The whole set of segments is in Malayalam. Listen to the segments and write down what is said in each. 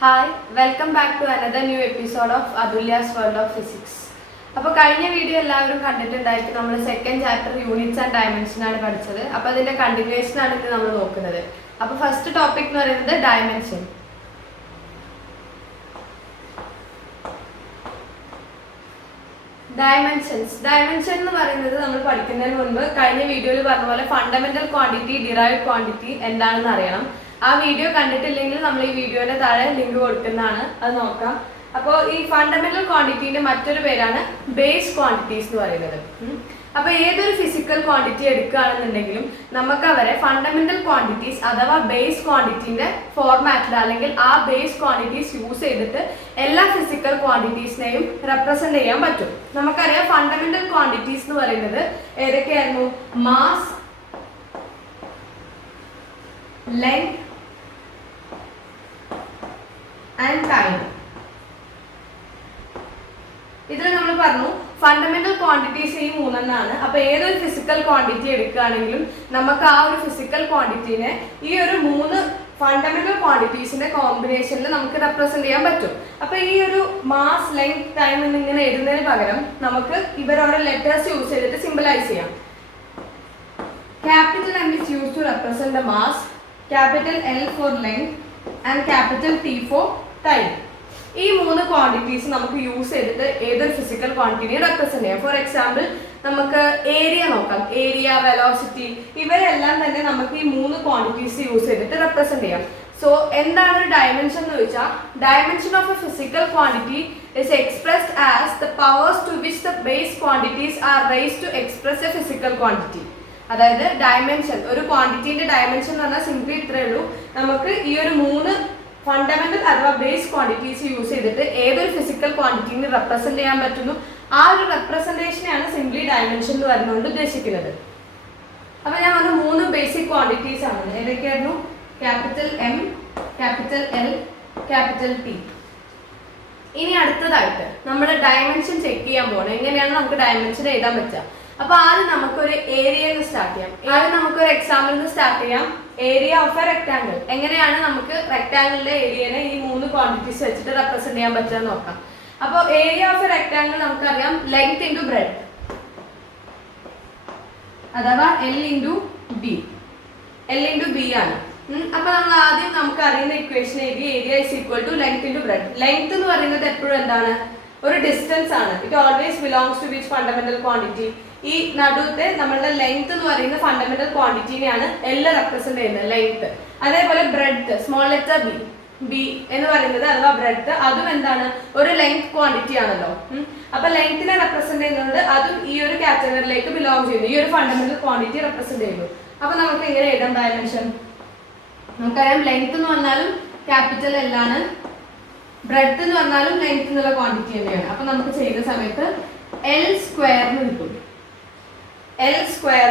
Hi, welcome back to another new episode of Adulya's World of Physics. അപ്പോൾ കഴിഞ്ഞ വീഡിയോ എല്ലാവരും കണ്ടിട്ടുണ്ടായിരിക്കും. നമ്മൾ second chapter units and dimension ആണ് പഠിച്ചത്. അപ്പോൾ അതിന്റെ കണ്ടിന്യൂവേഷൻ ആണ് ഇന്ന് നമ്മൾ നോക്കുന്നത്. അപ്പോൾ ഫസ്റ്റ് ടോപ്പിക് എന്ന് പറയുന്നത് ഡയമെൻഷൻ. ഡയമെൻഷൻ എന്ന് പറയുന്നത് നമ്മൾ പഠിക്കുന്നതിന് മുൻപ് കഴിഞ്ഞ വീഡിയോയിൽ പറഞ്ഞ പോലെ ഫണ്ടമെന്റൽ ക്വാണ്ടിറ്റി, ഡിറൈവ്ഡ് ക്വാണ്ടിറ്റി എന്താണെന്ന് അറിയണം. ആ വീഡിയോ കണ്ടിട്ടില്ലെങ്കിൽ നമ്മൾ ഈ വീഡിയോയുടെ താഴെ ലിങ്ക് കൊടുക്കുന്നതാണ്, അത് നോക്കാം. അപ്പോൾ ഈ ഫണ്ടമെന്റൽ ക്വാണ്ടിറ്റീന്റെ മറ്റൊരു പേരാണ് ബേസ് ക്വാണ്ടിറ്റീസ് എന്ന് പറയുന്നത്. അപ്പോൾ ഏതൊരു ഫിസിക്കൽ ക്വാണ്ടിറ്റി എടുക്കുകയാണെന്നുണ്ടെങ്കിലും നമുക്ക് അവരെ ഫണ്ടമെന്റൽ ക്വാണ്ടിറ്റീസ് അഥവാ ബേസ് ക്വാണ്ടിറ്റീന്റെ ഫോർമാറ്റിൽ അല്ലെങ്കിൽ ആ ബേസ് ക്വാണ്ടിറ്റീസ് യൂസ് ചെയ്തിട്ട് എല്ലാ ഫിസിക്കൽ ക്വാണ്ടിറ്റീസിനെയും റെപ്രസെന്റ് ചെയ്യാൻ പറ്റും. നമുക്കറിയാം ഫണ്ടമെന്റൽ ക്വാണ്ടിറ്റീസ് എന്ന് പറയുന്നത് ഏതൊക്കെയായിരുന്നു? Mass, length and time. ഇതിൽ നമ്മൾ പറഞ്ഞു ഫണ്ടമെന്റൽ ക്വാണ്ടിറ്റീസ് ഈ മൂന്നെണ്ണാണ്. അപ്പൊ ഏതൊരു ഫിസിക്കൽ ക്വാണ്ടിറ്റി എടുക്കുകയാണെങ്കിലും നമുക്ക് ആ ഒരു ഫിസിക്കൽ ക്വാണ്ടിറ്റീനെ ഈ ഒരു മൂന്ന് ഫണ്ടമെന്റൽ ക്വാണ്ടിറ്റീസിന്റെ കോമ്പിനേഷനിൽ നമുക്ക് റെപ്രസെന്റ് ചെയ്യാൻ പറ്റും. അപ്പൊ ഈ ഒരു മാസ്, ലെങ്ത്, ടൈം എന്നിങ്ങനെ എഴുതുന്നതിന് പകരം നമുക്ക് ഇവരോട് ലെറ്റേഴ്സ് യൂസ് ചെയ്തിട്ട് സിംബലൈസ് ചെയ്യാം. Capital M is used to represent the mass, capital L for length and capital T for time. ഈ മൂന്ന് ക്വാണ്ടിറ്റീസ് നമുക്ക് യൂസ് ചെയ്തിട്ട് ഏതൊരു ഫിസിക്കൽ ക്വാണ്ടിറ്റിനെ റെപ്രസെന്റ് ചെയ്യാം. ഫോർ എക്സാമ്പിൾ നമുക്ക് ഏരിയ നോക്കാം. ഏരിയ, വെലോസിറ്റി, ഇവരെല്ലാം തന്നെ നമുക്ക് ഈ മൂന്ന് ക്വാണ്ടിറ്റീസ് യൂസ് ചെയ്തിട്ട് റെപ്രസെന്റ് ചെയ്യാം. സോ എന്താണ് ഒരു ഡയമെൻഷൻ എന്ന് ചോദിച്ചാൽ, dimension of A physical quantity is expressed as the powers to which the base quantities are raised to express a physical quantity. അതായത് ഡയമെൻഷൻ, ഒരു ക്വാണ്ടിറ്റീന്റെ ഡയമെൻഷൻ എന്ന് പറഞ്ഞാൽ സിംപ്ലി ഇത്രയേ ഉള്ളൂ. നമുക്ക് ഈ ഒരു മൂന്ന് ഫണ്ടമെന്റൽ അഥവാ ബേസ് ക്വാണ്ടിറ്റീസ് യൂസ് ചെയ്തിട്ട് ഏതൊരു ഫിസിക്കൽ ക്വാണ്ടിറ്റീനെ റെപ്രസെന്റ് ചെയ്യാൻ പറ്റുന്നു, ആ ഒരു റെപ്രസെന്റേഷനെയാണ് സിംപ്ലി ഡയമെൻഷൻ എന്ന് പറയുന്നതുകൊണ്ട് ഉദ്ദേശിക്കുന്നത്. അപ്പൊ ഞാൻ പറഞ്ഞ മൂന്ന് ബേസിക് ക്വാണ്ടിറ്റീസ് ആണ്. ഏതൊക്കെയായിരുന്നു? Capital M, capital L, capital T. ഇനി അടുത്തതായിട്ട് നമ്മൾ ഡയമെൻഷൻ ചെക്ക് ചെയ്യാൻ പോകണം. എങ്ങനെയാണ് നമുക്ക് ഡയമെൻഷൻ എഴുതാൻ പറ്റുക? അപ്പൊ ആദ്യം നമുക്കൊരു ഏരിയയിൽ സ്റ്റാർട്ട് ചെയ്യാം. ആദ്യം നമുക്കൊരു എക്സാമ്പിളിൽ നിന്ന് സ്റ്റാർട്ട് ചെയ്യാം. Area of a rectangle. എങ്ങനെയാണ് നമുക്ക് റെക്ടാങ്കിളിന്റെ ഏരിയനെ ഈ മൂന്ന് ക്വാണ്ടിറ്റീസ് വെച്ചിട്ട് റെപ്രസെന്റ് ചെയ്യാൻ പറ്റുക നോക്കാം. അപ്പോൾ ഏരിയ ഓഫ് എ റെക്ടാങ്കിൾ നമുക്കറിയാം ലെങ്ത് ഇൻറ്റു ബ്രെഡ്ത്ത് അഥവാ L ഇൻറ്റു ബി ആണ്. അപ്പൊ നമ്മൾ ആദ്യം നമുക്ക് അറിയുന്ന ഇക്വേഷൻ എഴുതി area is equal to length into breadth. Length എന്ന് പറയുന്നത് എപ്പോഴും എന്താണ്? ഒരു ഡിസ്റ്റൻസ് ആണ്. It always belongs to which fundamental quantity? ഈ നടുവത്തെ നമ്മളുടെ ലെങ്ത് എന്ന് പറയുന്ന ഫണ്ടമെന്റൽ ക്വാണ്ടിറ്റിനെയാണ് L റെപ്രസെന്റ് ചെയ്യുന്നത്, ലെങ്ത്. അതേപോലെ ബ്രെഡ്ത്ത്, സ്മോൾ ലെറ്റർ ബി എന്ന് പറയുന്നത് അഥവാ ബ്രെഡ്ത്ത്, അതും എന്താണ്? ഒരു ലെങ്ത് ക്വാണ്ടിറ്റി ആണല്ലോ. അപ്പൊ ലെങ്ത്തിനെ റെപ്രസെന്റ് ചെയ്യുന്നത് അതും ഈ ഒരു കാറ്റഗറിയിലേക്ക് ബിലോങ് ചെയ്യുന്നു, ഈ ഒരു ഫണ്ടമെന്റൽ ക്വാണ്ടിറ്റി റെപ്രസെന്റ് ചെയ്യുന്നു. അപ്പൊ നമുക്ക് എങ്ങനെ എഴുതാം ഡയമെൻഷൻ? നമുക്കറിയാം ലെങ്ത് എന്ന് പറഞ്ഞാലും ക്യാപിറ്റൽ L ആണ്, ബ്രെഡ്ത്ത് എന്ന് പറഞ്ഞാലും ലെങ്ത് എന്നുള്ള ക്വാണ്ടിറ്റി തന്നെയാണ്. അപ്പൊ നമുക്ക് ചെയ്യുന്ന സമയത്ത് L സ്ക്വയറിന് കിട്ടും.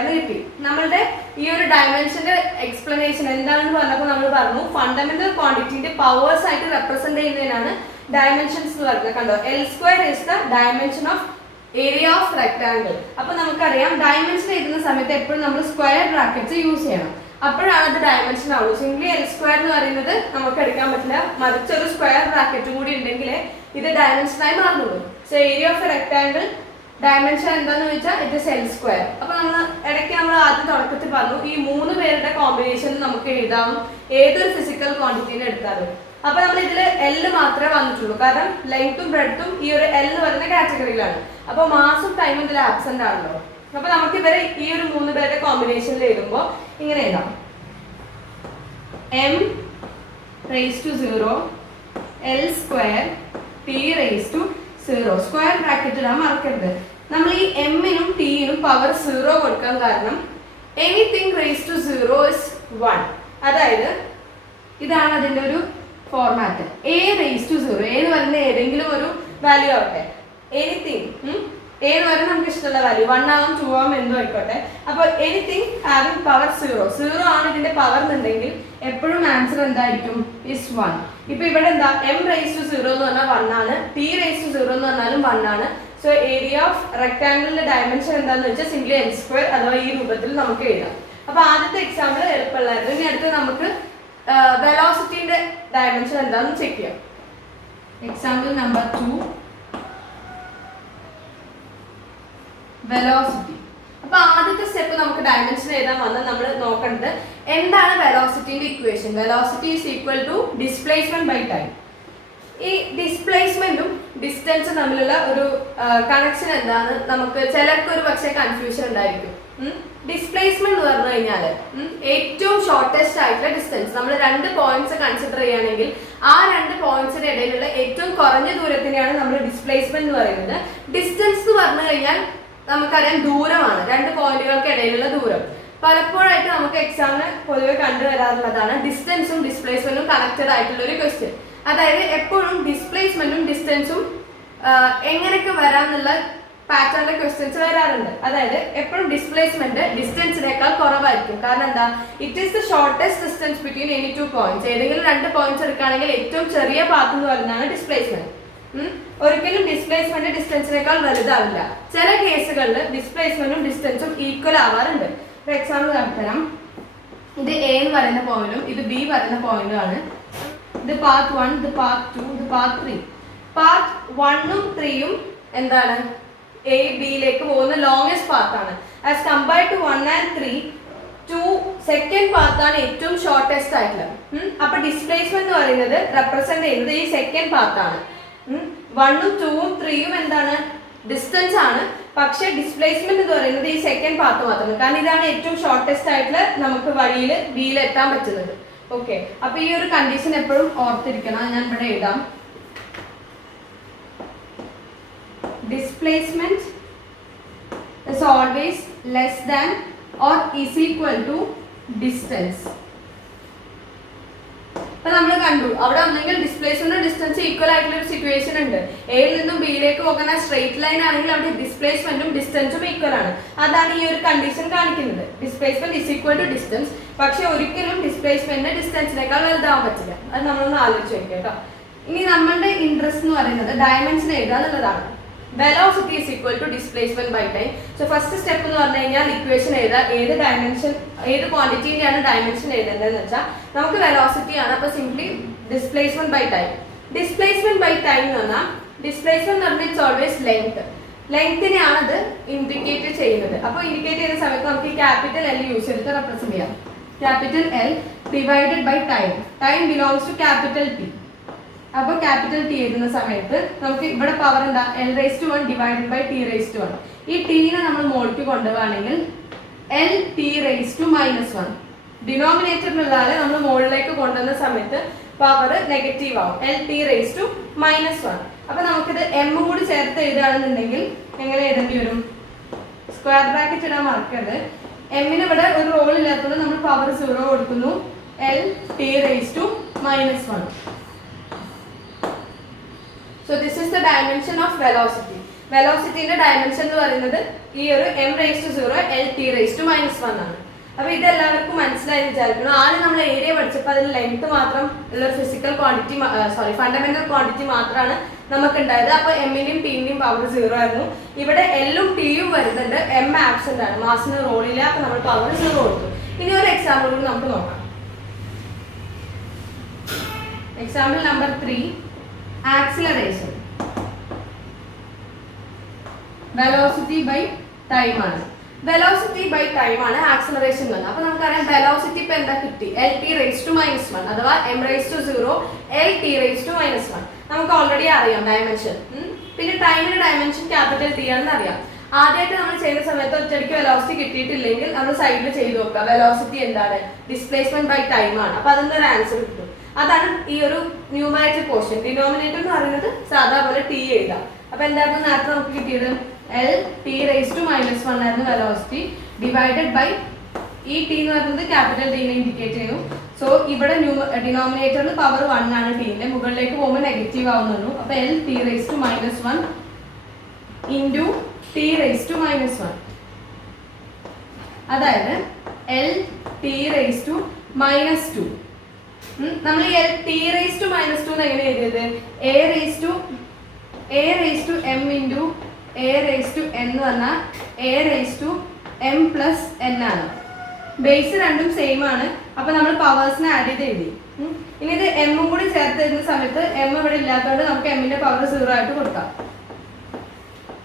കിട്ടി. നമ്മളുടെ ഈ ഒരു ഡയമെൻഷന്റെ എക്സ്പ്ലനേഷൻ എന്താണെന്ന് പറഞ്ഞപ്പോൾ നമ്മൾ പറഞ്ഞു ഫണ്ടമെന്റൽ ക്വാണ്ടിറ്റിന്റെ പവേഴ്സ് ആയിട്ട് റെപ്രസെന്റ് ചെയ്യുന്നതിനാണ് ഡയമെൻഷൻസ് എന്ന് പറയുന്നത്. കണ്ടോ, L square is the dimension of area of rectangle. അപ്പൊ നമുക്കറിയാം ഡയമെൻഷൻ എഴുതുന്ന സമയത്ത് എപ്പോഴും നമ്മൾ സ്ക്വയർ ബ്രാക്കറ്റ്സ് യൂസ് ചെയ്യണം, അപ്പോഴാണ് അത് ഡയമെൻഷൻ ആവുള്ളൂ. സിംപ്ലി L സ്ക്വയർ എന്ന് പറയുന്നത് നമുക്ക് എടുക്കാൻ പറ്റില്ല, മറിച്ചൊരു സ്ക്വയർ ബ്രാക്കറ്റും കൂടി ഉണ്ടെങ്കിൽ ഇത് ഡയമെൻഷനായി മാറുന്നുള്ളൂ. So area of a rectangle dimension എന്താന്ന് ചോദിച്ചാൽ ഇറ്റ് ഇസ് L സ്ക്വയർ. അപ്പൊ ഇടയ്ക്ക് നമ്മൾ ആദ്യം തുടക്കത്തിൽ പറഞ്ഞു ഈ മൂന്ന് പേരുടെ കോമ്പിനേഷൻ നമുക്ക് എഴുതാം ഏതൊരു ഫിസിക്കൽ ക്വാണ്ടിറ്റീനെ എടുത്താലും. അപ്പൊ നമ്മൾ ഇതിൽ L മാത്രമേ വന്നിട്ടുള്ളൂ, കാരണം ലെങ്ത്തും ബ്രെഡ്ത്തും ഈ ഒരു L എന്ന് പറയുന്ന കാറ്റഗറിയിലാണ്. അപ്പൊ മാസും ടൈമും ഇതിൽ ആബ്സെന്റ് ആണല്ലോ. അപ്പൊ നമുക്ക് ഇവരെ ഈ ഒരു മൂന്ന് പേരുടെ കോമ്പിനേഷനിൽ എഴുതുമ്പോൾ ഇങ്ങനെ എഴുതാം: M raised to 0, L square, T raised to 0. Square bracket ഇടാൻ മറക്കരുത്. നമ്മൾ ഈ എമ്മിനും ടിയിനും പവർ 0 കൊടുക്കാൻ കാരണം എനിത്തിങ് റേസ് ടു 0 ഇസ് 1. അതായത് ഇതാണ് അതിന്റെ ഒരു ഫോർമാറ്റ്. എ റേസ് ടു 0, എന്ന് പറയുന്ന ഏതെങ്കിലും ഒരു വാല്യൂ ആവട്ടെ. എനിത്തിങ് എ എന്ന് പറയുന്നത് നമുക്ക് ഇഷ്ടമുള്ള വാല്യൂ 1 ആവും 2 ആവും എന്തോ ആയിക്കോട്ടെ. അപ്പൊ എനിത്തിങ് ഹാവിംഗ് പവർ 0 ആണ് ഇതിന്റെ പവർ എന്നുണ്ടെങ്കിൽ എപ്പോഴും ആൻസർ എന്തായിരിക്കും? ഇസ് 1. ഇപ്പൊ ഇവിടെ എന്താ M റേസ് ടു 0 എന്ന് പറഞ്ഞാൽ 1 ആണ്, T റേസ് ടു 0 എന്ന് പറഞ്ഞാലും 1 ആണ്. സോ ഏരിയ ഓഫ് റെക്ടാങ്കിളിന്റെ ഡയമെൻഷൻ എന്താണെന്ന് വെച്ചാൽ സിംപ്ലി L സ്ക്വയർ അഥവാ ഈ രൂപത്തിൽ നമുക്ക് എഴുതാം. അപ്പൊ ആദ്യത്തെ എക്സാമ്പിൾ എളുപ്പമുള്ളായിരുന്നു. ഇനി അടുത്ത് നമുക്ക് വെലോസിറ്റിന്റെ ഡയമെൻഷൻ എന്താണെന്ന് ചെക്ക് ചെയ്യാം. Example number 2, velocity. അപ്പൊ ആദ്യത്തെ സ്റ്റെപ്പ് നമുക്ക് ഡയമെൻഷൻ എഴുതാൻ വന്നാൽ നമ്മൾ നോക്കേണ്ടത് എന്താണ് വെലോസിറ്റിന്റെ equation. Velocity is equal to displacement by time. ഈ ഡിസ്പ്ലേസ്മെന്റും ഡിസ്റ്റൻസും തമ്മിലുള്ള ഒരു കണക്ഷൻ എന്താണ് നമുക്ക് ചിലർക്ക് ഒരു പക്ഷേ കൺഫ്യൂഷൻ ഉണ്ടായിരിക്കും. ഡിസ്പ്ലേസ്മെന്റ് എന്ന് പറഞ്ഞു കഴിഞ്ഞാൽ ഏറ്റവും ഷോർട്ടസ്റ്റ് ആയിട്ടുള്ള ഡിസ്റ്റൻസ്. നമ്മൾ 2 പോയിന്റ്സ് കൺസിഡർ ചെയ്യുകയാണെങ്കിൽ ആ 2 പോയിന്റ്സിന് ഇടയിലുള്ള ഏറ്റവും കുറഞ്ഞ ദൂരത്തിനെയാണ് നമ്മൾ ഡിസ്പ്ലേസ്മെന്റ് എന്ന് പറയുന്നത്. ഡിസ്റ്റൻസ് എന്ന് പറഞ്ഞു കഴിഞ്ഞാൽ നമുക്കറിയാം ദൂരമാണ്, 2 പോയിന്റുകൾക്ക് ഇടയിലുള്ള ദൂരം. പലപ്പോഴായിട്ട് നമുക്ക് എക്സാമിന് പൊതുവെ കണ്ടുവരാറുള്ളതാണ് ഡിസ്റ്റൻസും ഡിസ്പ്ലേസ്മെന്റും കണക്റ്റഡ് ആയിട്ടുള്ള ഒരു ക്വസ്റ്റ്യൻ. അതായത് എപ്പോഴും ഡിസ്പ്ലേസ്മെന്റും ഡിസ്റ്റൻസും എങ്ങനെയൊക്കെ വരാമെന്നുള്ള പാറ്റേണിലെ ക്വസ്റ്റ്യൻസ് വരാറുണ്ട്. അതായത് എപ്പോഴും ഡിസ്പ്ലേസ്മെന്റ് ഡിസ്റ്റൻസിനേക്കാൾ കുറവായിരിക്കും. കാരണം എന്താ, it is the shortest distance between any 2 points. ഏതെങ്കിലും 2 പോയിന്റ്സ് എടുക്കുകയാണെങ്കിൽ ഏറ്റവും ചെറിയ പാത്ത് എന്ന് പറയുന്നതാണ് ഡിസ്പ്ലേസ്മെന്റ്. ഒരിക്കലും ഡിസ്പ്ലേസ്മെന്റ് ഡിസ്റ്റൻസിനേക്കാൾ വലുതാവില്ല. ചില കേസുകളിൽ ഡിസ്പ്ലേസ്മെന്റും ഡിസ്റ്റൻസും ഈക്വൽ ആവാറുണ്ട്. ഫോർ എക്സാമ്പിൾ കാണിത്തരാം. ഇത് എ എന്ന് പറയുന്ന പോയിന്റും ഇത് ബി പറയുന്ന പോയിന്റും ആണ്. ഇത് പാത്ത് 1, ഇത് പാത്ത് 2, ഇത് പാത്ത് 3. പാത്ത് 1ഉം 3ഉം എന്താണ്, എ ബിയിലേക്ക് പോകുന്ന ലോങ്സ്റ്റ് പാത്താണ്. As compared to 1 and 3, 2 second പാത്താണ് ഏറ്റവും ഷോർട്ടസ്റ്റ് ആയിട്ടുള്ളത്. അപ്പൊ ഡിസ്പ്ലേസ്മെന്റ് എന്ന് പറയുന്നത് റെപ്രസെന്റ് ചെയ്യുന്നത് ഈ സെക്കൻഡ് പാത്താണ്. 1ഉം 2ഉം 3ഉം എന്താണ്, ഡിസ്റ്റൻസ് ആണ്. പക്ഷെ ഡിസ്പ്ലേസ്മെന്റ് എന്ന് പറയുന്നത് ഈ സെക്കൻഡ് പാത്ത് മാത്രമാണ്. കാരണം ഇതാണ് ഏറ്റവും ഷോർട്ടസ്റ്റ് ആയിട്ടുള്ള നമുക്ക് വഴിയിൽ ബിയിൽ എത്താൻ പറ്റുന്നത്. ഓക്കെ, അപ്പൊ ഈ ഒരു കണ്ടീഷൻ എപ്പോഴും ഓർത്തിരിക്കണം. ഞാൻ ഇവിടെ എഴുതാം. Displacement is always less than or is equal to distance. അപ്പൊ നമ്മൾ കണ്ടു അവിടെ ഒന്നെങ്കിൽ ഡിസ്പ്ലേസ്മെന്റ് ഡിസ്റ്റൻസ് ഈക്വൽ ആയിട്ടുള്ള ഒരു സിറ്റുവേഷൻ ഉണ്ട്. എയിൽ നിന്നും ബിയിലേക്ക് പോകുന്ന സ്ട്രെയിറ്റ് ലൈൻ ആണെങ്കിൽ അവിടെ ഡിസ്പ്ലേസ്മെന്റും ഡിസ്റ്റൻസും ഈക്വൽ ആണ്. അതാണ് ഈ ഒരു കണ്ടീഷൻ കാണിക്കുന്നത്. Displacement is equal to distance. പക്ഷെ ഒരിക്കലും ഡിസ്പ്ലേസ്മെന്റ് ഡിസ്റ്റൻസിനേക്കാൾ വലുതാവാൻ പറ്റില്ല. അത് നമ്മളൊന്ന് ആലോചിച്ച് നോക്കാം കേട്ടോ. ഇനി നമ്മളുടെ ഇൻട്രസ്റ്റ് എന്ന് പറയുന്നത് ഡയമെൻഷൻ എഴുതുക എന്നുള്ളതാണ്. Velocity is equal to displacement by time. So first step എന്ന് പറഞ്ഞു കഴിഞ്ഞാൽ ഇക്വേഷൻ എഴുതുക. ഏത് ഡയമെൻഷൻ, ഏത് ക്വാണ്ടിറ്റിന്റെയാണ് ഡയമെൻഷൻ എഴുതേണ്ടതെന്ന് വെച്ചാൽ നമുക്ക് വെലോസിറ്റി ആണ്. അപ്പൊ simply displacement by time. Displacement by time എന്ന് പറഞ്ഞാൽ ഡിസ്പ്ലേസ്മെന്റ് എന്ന് പറഞ്ഞാൽ ഇറ്റ്സ് ഓൾവേസ് ലെങ്ത്. ലെങ്ത്തിനെയാണ് അത് ഇൻഡിക്കേറ്റ് ചെയ്യുന്നത്. അപ്പോൾ ഇൻഡിക്കേറ്റ് ചെയ്യുന്ന സമയത്ത് നമുക്ക് ഈ ക്യാപിറ്റൽ എൽ യൂസ് ചെയ്തിട്ട് റെപ്രസെന്റ് ചെയ്യാം. Capital L divided by time. Time belongs to capital T. അപ്പൊ ക്യാപിറ്റൽ ടി എഴുതുന്ന സമയത്ത് നമുക്ക് ഇവിടെ പവർ എന്താ, L⁻⁴ ഡിവൈഡഡ് ബൈ T⁻⁴. ഈ ടീനെ നമ്മൾ മോളിക്ക് കൊണ്ടുപോവാണെങ്കിൽ L⁻⁻⁻⁻⁻. ഡിനോമിനേറ്ററിലുള്ള നമ്മൾ മുകളിലേക്ക് കൊണ്ടുവന്ന സമയത്ത് പവർ നെഗറ്റീവ് ആവും, L⁻⁻⁻⁻. അപ്പൊ നമുക്കിത് m കൂടി ചേർത്ത് എഴുതുകയാണെന്നുണ്ടെങ്കിൽ എങ്ങനെ എഴുതേണ്ടി വരും, സ്ക്വയർ ബ്രാക്കറ്റ് ഇടാൻ മറക്കരുത്. എമ്മിന് ഇവിടെ ഒരു റോൾ ഇല്ലാത്തതുകൊണ്ട് നമ്മൾ പവർ 0 കൊടുക്കുന്നു, L⁻⁻⁻⁻. So this is the dimension of velocity. വെലോസിറ്റിന്റെ ഡയമെൻഷൻ എന്ന് പറയുന്നത് ഈ ഒരു m⁻⁴ L⁻⁻⁻⁻ ആണ്. അപ്പൊ ഇത് എല്ലാവർക്കും മനസ്സിലായി വിചാരിക്കുന്നു. ആദ്യം നമ്മൾ ഏരിയ പഠിച്ചപ്പോൾ അതിൽ ലെങ്ത് മാത്രം ഉള്ള ഫിസിക്കൽ ക്വാണ്ടിറ്റി, ഫണ്ടമെന്റൽ ക്വാണ്ടിറ്റി മാത്രമാണ് നമുക്ക് ഉണ്ടായത്. അപ്പൊ എമ്മിന്റെയും ടിന്റെയും പവർ 0 ആയിരുന്നു. ഇവിടെ എല്ലും ടിയും വരുന്നുണ്ട്, എം ആബ്സെന്റ് ആണ്, മാസിന് റോളില്ല. അപ്പൊ നമ്മൾ പവർ 0 കൊടുത്തു. ഇനി ഒരു എക്സാമ്പിൾ കൂടി നമുക്ക് നോക്കാം. Example number 3, acceleration. Velocity by time ആണ്. വെലോസിറ്റി ബൈ ടൈം ആണ് ആക്സിലറേഷൻ എന്ന്. അപ്പൊ നമുക്കറിയാം വെലോസിറ്റി ഇപ്പൊ എന്താ കിട്ടി, L⁻⁻⁻⁻, അഥവാ m⁻⁴ L⁻⁻⁻⁻. നമുക്ക് ഓൾറെഡി അറിയാം ഡയമെൻഷൻ. പിന്നെ ടൈമിന്റെ ഡയമെൻഷൻ ക്യാപിറ്റൽ ടി ആണെന്ന് അറിയാം. ആദ്യമായിട്ട് നമ്മൾ ചെയ്യുന്ന സമയത്ത് ഒറ്റയടിക്ക് വെലോസിറ്റി കിട്ടിയിട്ടില്ലെങ്കിൽ നമ്മൾ സൈഡിൽ ചെയ്ത് നോക്കുക, വെലോസിറ്റി എന്താണ്, ഡിസ്പ്ലേസ്മെന്റ് ബൈ ടൈം ആണ്. അപ്പൊ അതിന്റെ ഒരു ആൻസർ കിട്ടും. അതാണ് ഈ ഒരു ന്യൂമറേറ്റർ പോർഷൻ. ഡിനോമിനേറ്റർ എന്ന് പറയുന്നത് സാധാ പോലെ ടി എഴുതാം. അപ്പൊ എന്തായിരുന്നു നേരത്തെ നമുക്ക് കിട്ടിയത്, L⁻⁻⁻⁻ ആയിരുന്നു വെലോസിറ്റി, ഡിവൈഡഡ് ബൈ ഈ ടി എന്ന് പറയുന്നത് ക്യാപിറ്റൽ ടീനെ ഇൻഡിക്കേറ്റ് ചെയ്യും. സോ ഇവിടെ ഡിനോമിനേറ്ററിൽ പവർ 1 ആണ് ടീന്റെ, മുകളിലേക്ക് പോകുമ്പോൾ നെഗറ്റീവ് ആവുന്നു. അപ്പൊ L⁻⁻⁻⁻ ഇൻറ്റു T⁻⁻⁻⁻. അതായത് L⁻⁻². നമ്മൾ ഈ T⁻⁻² എങ്ങനെ എഴുതിയത്, A⁻m ഇൻറ്റു A⁻n എന്ന് പറഞ്ഞാൽ A⁻m + n ആണ്. ബേസ് രണ്ടും സെയിം ആണ്, അപ്പൊ നമ്മൾ പവേഴ്സിനെ ആഡ് ചെയ്ത് എഴുതി. ഇനി ഇത് എമ്മും കൂടി ചേർത്ത് എഴുതുന്ന സമയത്ത് എം ഇവിടെ ഇല്ലാത്തതുകൊണ്ട് നമുക്ക് എമ്മിന്റെ പവർ 0 ആയിട്ട് കൊടുക്കാം.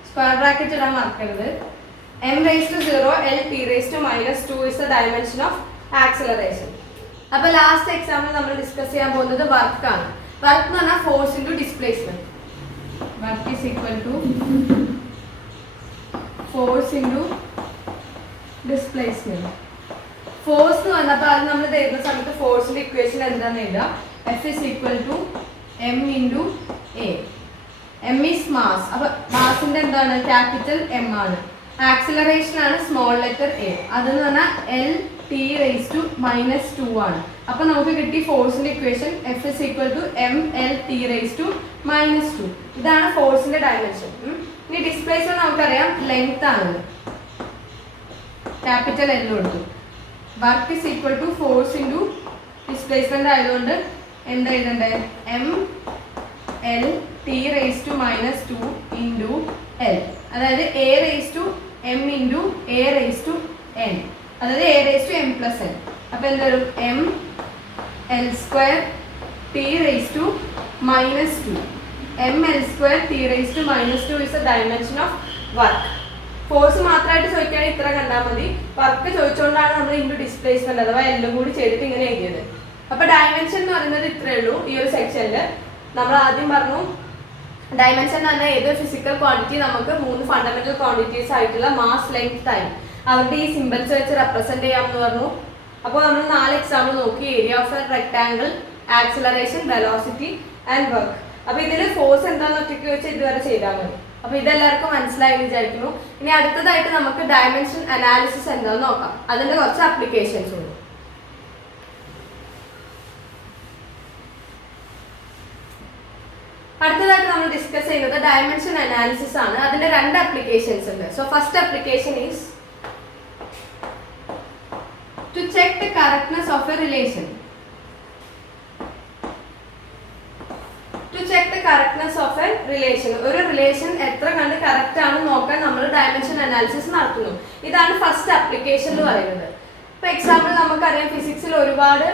സ്ക്വയർ ബ്രാക്കറ്റ് ഇടാൻ മറക്കരുത്. m raised to 0 L t raised to -2 is the dimension of acceleration. അപ്പൊ ലാസ്റ്റ് എക്സാമ്പിൾ നമ്മൾ ഡിസ്കസ് ചെയ്യാൻ പോകുന്നത് വർക്ക് ആണ്. വർക്ക് എന്ന് പറഞ്ഞാൽ force into displacement. Work is equal to force into displacement. Force എന്ന് പറഞ്ഞപ്പോൾ അത് നമ്മൾ തരുന്ന സമയത്ത് ഫോഴ്സിന്റെ ഇക്വേഷൻ എന്താണെന്ന് എഴുതാം. F is equal to m into a. m is mass. അപ്പൊ മാസിന്റെ എന്താണ്? ക്യാപിറ്റൽ M ആണ്. ആക്സിലറേഷൻ ആണ് സ്മോൾ ലെറ്റർ a. അതെന്ന് പറഞ്ഞാൽ L t raised to -2 ആണ്. അപ്പൊ നമുക്ക് കിട്ടി ഫോഴ്സിന്റെ equation F is equal to m L t raised to -2. ഇതാണ് ഫോഴ്സിന്റെ ഡയമെൻഷൻ. ഇനി ഡിസ്പ്ലേസ്മെന്റ് നമുക്കറിയാം ലെങ്ത് ആണ്. ക്യാപിറ്റൽ L കൊടുത്തു. Work is equal to force into displacement ആയതുകൊണ്ട് എന്താ എഴുതണ്ടേ? m L t raised to -2 into L. അതായത് a raised to m into a raised to n. അതായത് a raised to m plus n. അപ്പൊ എന്താ വരും? m L square t raised to -2. m L square t raised to -2 is the dimension of work. Force മാത്രമായിട്ട് ചോദിക്കുകയാണെങ്കിൽ ഇത്ര കണ്ടാൽ മതി. വർക്ക് ചോദിച്ചുകൊണ്ടാണ് നമ്മൾ ഇൻറ്റു ഡിസ്പ്ലേസ്മെന്റ് അഥവാ എല്ലാം കൂടി ചെയ്തിട്ട് ഇങ്ങനെ എഴുതിയത്. അപ്പൊ ഡയമെൻഷൻ എന്ന് പറയുന്നത് ഇത്രയേ ഉള്ളൂ ഈ ഒരു സെക്ഷനിൽ. നമ്മൾ ആദ്യം പറഞ്ഞു ഡയമെൻഷൻ എന്ന് പറഞ്ഞാൽ ഏതൊരു ഫിസിക്കൽ ക്വാണ്ടിറ്റി നമുക്ക് 3 ഫണ്ടമെന്റൽ ക്വാണ്ടിറ്റീസ് ആയിട്ടുള്ള മാസ്, ലെങ്ത്, ടൈം അവരുടെ ഈ സിമ്പിൾസ് വെച്ച് റെപ്രസെന്റ് ചെയ്യാമെന്ന് പറഞ്ഞു. അപ്പോൾ നമ്മൾ 4 എക്സാമ്പിൾ നോക്കി. Area of a rectangle, acceleration, velocity and work. അപ്പൊ ഇതിൽ ഫോഴ്സ് എന്താണെന്ന് ഒറ്റയ്ക്ക് വെച്ച് ഇതുവരെ ചെയ്താൽ മതി. അപ്പൊ ഇതെല്ലാവർക്കും മനസ്സിലായി വിചാരിക്കുന്നു. ഇനി അടുത്തതായിട്ട് നമുക്ക് ഡയമെൻഷൻ അനാലിസിസ് എന്താണെന്ന് നോക്കാം. അതിന്റെ കുറച്ച് ആപ്ലിക്കേഷൻസ് ഉണ്ട്. അടുത്തതായിട്ട് നമ്മൾ ഡിസ്കസ് ചെയ്യുന്നത് ഡയമെൻഷൻ അനാലിസിസ് ആണ്. അതിന്റെ 2 ആപ്ലിക്കേഷൻസ് ഉണ്ട്. So first application is to check the correctness of a relation. ഒരു റിലേഷൻ എത്ര കണ്ട് കറക്റ്റ് ആണ് നോക്കാൻ നമ്മൾ ഡയമെൻഷൻ അനാലിസിസ് നടത്തുന്നു. ഇതാണ് ഫസ്റ്റ് ആപ്ലിക്കേഷൻ എന്ന് പറയുന്നത്. ഇപ്പൊ എക്സാമ്പിൾ നമുക്കറിയാം ഫിസിക്സിൽ ഒരുപാട്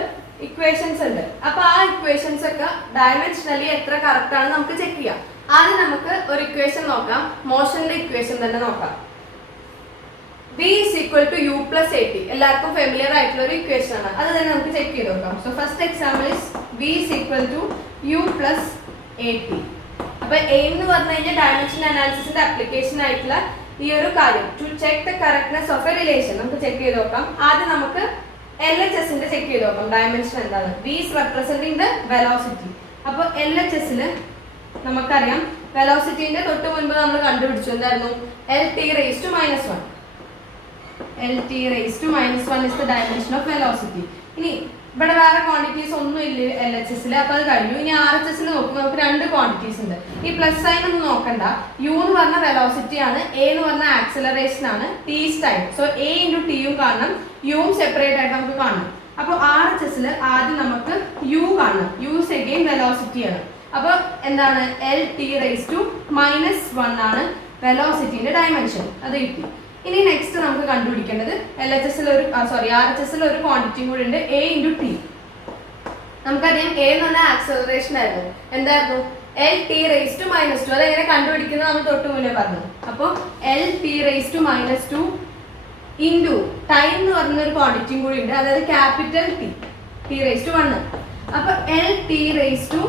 ഇക്വേഷൻസ് ഉണ്ട്. അപ്പൊ ആ ഇക്വേഷൻസ് ഒക്കെ ഡയമെൻഷനലി എത്ര കറക്റ്റ് ആണ് നമുക്ക് ചെക്ക് ചെയ്യാം. ആദ്യം നമുക്ക് ഒരു ഇക്വേഷൻ നോക്കാം. മോഷന്റെ ഇക്വേഷൻ തന്നെ നോക്കാം. V is equal to u plus at. എല്ലാവർക്കും ഫെമിലിയർ ആയിട്ടുള്ള ഒരു ഇക്വേഷൻ ആണ്. അത് തന്നെ നമുക്ക് ചെക്ക് ചെയ്ത് നോക്കാം. So first example is V is equal to u plus at. അപ്പൊ എയിം എന്ന് പറഞ്ഞു കഴിഞ്ഞാൽ ഡയമെൻഷൻ അനാലിസിസിന്റെ ആപ്ലിക്കേഷൻ ആയിട്ടുള്ള ഈ ഒരു കാര്യം to check the correctness of a relation നമുക്ക് ചെക്ക് ചെയ്ത് നോക്കാം. ആദ്യം നമുക്ക് LHSന്റെ ചെക്ക് ചെയ്ത് നോക്കാം. ഡയമെൻഷൻ എന്താണ്? V is representing the velocity. അപ്പോൾ LHSൽ നമുക്കറിയാം വെലോസിറ്റിന്റെ തൊട്ട് മുൻപ് നമ്മൾ കണ്ടുപിടിച്ചു എന്തായിരുന്നു? LT raised to -1. LT raised to -1 is the dimension of velocity. ഇനി ഇവിടെ വേറെ ക്വാണ്ടിറ്റീസ് ഒന്നും ഇല്ല LHSൽ. അപ്പൊ അത് കഴിഞ്ഞു. ഇനി RHSൽ നോക്കുമ്പോൾ നമുക്ക് 2 ക്വാണ്ടിറ്റീസ് ഉണ്ട്. ഈ പ്ലസ് സൈൻ ഒന്നും നോക്കണ്ട. U എന്ന് പറഞ്ഞ വെലോസിറ്റി ആണ്, A എന്ന് പറഞ്ഞ ആക്സിലറേഷൻ ആണ്, T is time. So A into ടിയും കാണണം, യുവും സെപ്പറേറ്റ് ആയിട്ട് നമുക്ക് കാണണം. അപ്പോൾ RHSൽ ആദ്യം നമുക്ക് U കാണണം. U is again വെലോസിറ്റി ആണ്. അപ്പോൾ എന്താണ്? LT raised to -1 ആണ് വെലോസിറ്റിന്റെ ഡയമെൻഷൻ. അത് കിട്ടി. ഇനി നെക്സ്റ്റ് നമുക്ക് കണ്ടുപിടിക്കേണ്ടത് RHSൽ ഒരു ക്വാണ്ടിറ്റിയും കൂടി ഉണ്ട്, A ഇൻറ്റു ടി. നമുക്കറിയാം A എന്ന് പറഞ്ഞാൽ ആക്സലറേഷൻ ആയിരുന്നു. എന്തായിരുന്നു? LT raised to -2. അതെങ്ങനെ കണ്ടുപിടിക്കുന്നത് നമ്മൾ തൊട്ട് മുന്നേ പറഞ്ഞു. അപ്പോൾ LT raised to -2 into time എന്ന് പറയുന്ന ഒരു ക്വാണ്ടിറ്റിയും കൂടി ഉണ്ട്, അതായത് ക്യാപിറ്റൽ T raised to 1. അപ്പൊ LT raised to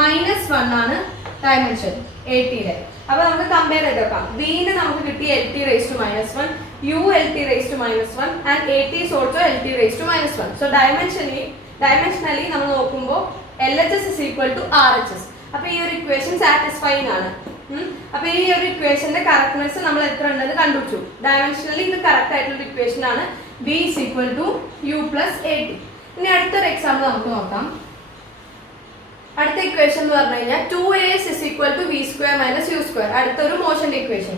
-1 ആണ് ഡയമെൻഷൻ ATയുടെ. അപ്പൊ നമുക്ക് കമ്പയർ ചെയ്ത് നോക്കാം. വിന് നമുക്ക് കിട്ടി LT raised to -1, U LT raised to -1 and AT is also LT raised to -1. So dimensionally നമ്മൾ നോക്കുമ്പോൾ LHS is equal to RHS. അപ്പൊ ഈ ഒരു ഇക്വേഷൻ സാറ്റിസ്ഫൈങ് ആണ്. അപ്പൊ ഈ ഒരു ഇക്വേഷന്റെ കറക്റ്റ്നെസ് നമ്മൾ എത്ര ഉണ്ടെന്ന് കണ്ടുപിടിച്ചു. ഡയമെൻഷനലി ഇത് കറക്റ്റ് ആയിട്ടുള്ള ഇക്വേഷൻ ആണ്. V is equal to U plus AT. ഇനി അടുത്തൊരു എക്സാമ്പിൾ നമുക്ക് നോക്കാം. അടുത്ത ഇക്വേഷൻ എന്ന് പറഞ്ഞു കഴിഞ്ഞാൽ 2as is equal to v square minus u square. അടുത്തൊരു മോഷന്റെ ഇക്വേഷൻ.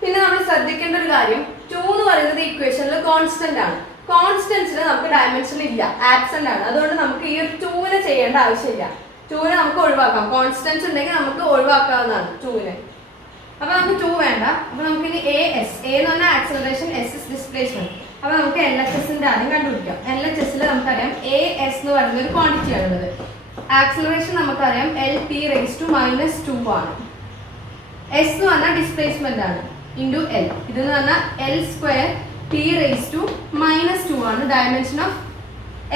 പിന്നെ നമ്മൾ ശ്രദ്ധിക്കേണ്ട ഒരു കാര്യം 2 എന്ന് പറയുന്നത് ഇക്വേഷനിൽ കോൺസ്റ്റന്റ് ആണ്. കോൺസ്റ്റന്റ്സിന് നമുക്ക് ഡയമെൻഷൻ ഇല്ല, ആബ്സെന്റ് ആണ്. അതുകൊണ്ട് നമുക്ക് ഈ ഒരു 2നെ ചെയ്യേണ്ട ആവശ്യമില്ല. 2നെ നമുക്ക് ഒഴിവാക്കാം. കോൺസ്റ്റൻസ് ഉണ്ടെങ്കിൽ നമുക്ക് ഒഴിവാക്കാവുന്നതാണ് 2നെ. അപ്പൊ നമുക്ക് 2 വേണ്ട. അപ്പൊ നമുക്ക് ഇനി AS, A എന്ന് പറഞ്ഞാൽ ആക്സിലറേഷൻ, S ഇസ് ഡിസ്പ്ലേസ്മെന്റ്. അപ്പൊ നമുക്ക് LHSന്റെ ആദ്യം കണ്ടുപിടിക്കാം. LHSൽ നമുക്കറിയാം AS എന്ന് പറയുന്ന ഒരു ക്വാണ്ടിറ്റി ആണുള്ളത്. ആക്സിലറേഷൻ നമുക്കറിയാം LT⁻² ആണ്. S എന്ന് പറഞ്ഞാൽ ഡിസ്പ്ലേസ്മെന്റ് ആണ് ഇൻറ്റു L. ഇതെന്ന് പറഞ്ഞാൽ L²T⁻² ആണ് ഡയമെൻഷൻ ഓഫ്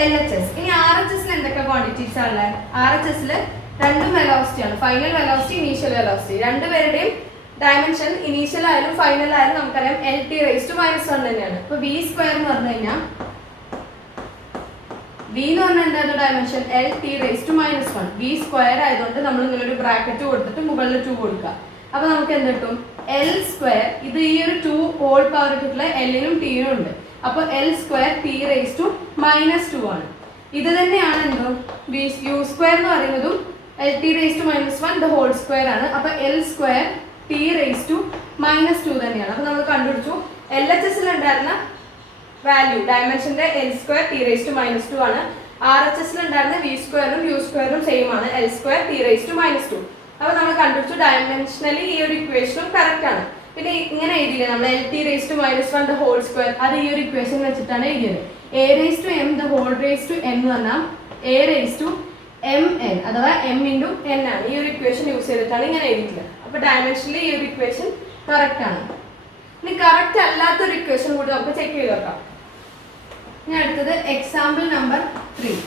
LHS. ഇനി RHSൽ എന്തൊക്കെ ക്വാണ്ടിറ്റീസ് ആണ്? RHSൽ രണ്ടും വെലോസിറ്റി ആണ്, ഫൈനൽ വെലോസിറ്റി, ഇനീഷ്യൽ വെലോസിറ്റി. രണ്ടുപേരുടെയും ഡയമെൻഷൻ ഇനീഷ്യൽ ആയാലും ഫൈനൽ ആയാലും നമുക്കറിയാം LT⁻1 തന്നെയാണ്. അപ്പൊ V² എന്ന് പറഞ്ഞു കഴിഞ്ഞാൽ V എന്ന് പറഞ്ഞാൽ എന്തായിരുന്നു ഡയമെൻഷൻ? LT⁻1. V² ആയതുകൊണ്ട് നമ്മൾ ഇങ്ങനെ ഒരു ബ്രാക്കറ്റ് കൊടുത്തിട്ട് മുകളിൽ 2 കൊടുക്കുക. അപ്പൊ നമുക്ക് എന്ത് കിട്ടും? L². ഇത് ഈ ഒരു 2 ഹോൾ പവർ ഇട്ടിട്ടുള്ള L-നും T-നും ഉണ്ട്. അപ്പൊ L²T⁻² ആണ്. ഇത് തന്നെയാണ് എന്തോ U² എന്ന് പറയുന്നതും LT⁻1 the whole square ആണ്. അപ്പൊ L²T⁻² തന്നെയാണ്. അപ്പൊ നമ്മൾ കണ്ടുപിടിച്ചു LHSൽ ഉണ്ടായിരുന്ന വാല്യൂ ഡയമെൻഷന്റെ L²T⁻² ആണ്. RHSൽ ഉണ്ടായിരുന്ന V²ഉം U²ഉം സെയിം ആണ്, L²T⁻². അപ്പൊ നമ്മൾ കണ്ടുപിടിച്ചു ഡയമെൻഷനലി ഈ ഒരു ഇക്വേഷനും കറക്റ്റ് ആണ്. പിന്നെ ഇങ്ങനെ എഴുതിയില്ലേ നമ്മൾ LT⁻1 the whole square, അത് ഈ ഒരു ഇക്വേഷൻ വെച്ചിട്ടാണ് എഴുതിയത്. A⁻m the whole raised to n എന്ന് പറഞ്ഞാൽ A⁻mn അഥവാ m⁻n ആണ്. ഈ ഒരു ഇക്വേഷൻ യൂസ് ചെയ്തിട്ടാണ് ഇങ്ങനെ എഴുതിയിട്ടുള്ളത്. അപ്പൊ ഡയമെൻഷനിൽ ഈ ഒരു ഇക്വേഷൻ കറക്റ്റ് ആണ്. ഇനി കറക്റ്റ് അല്ലാത്തൊരു ഇക്വേഷൻ കൂടി നമുക്ക് ചെക്ക് ചെയ്ത് നോക്കാം. ഇനി അടുത്തത് എക്സാമ്പിൾ നമ്പർ 3.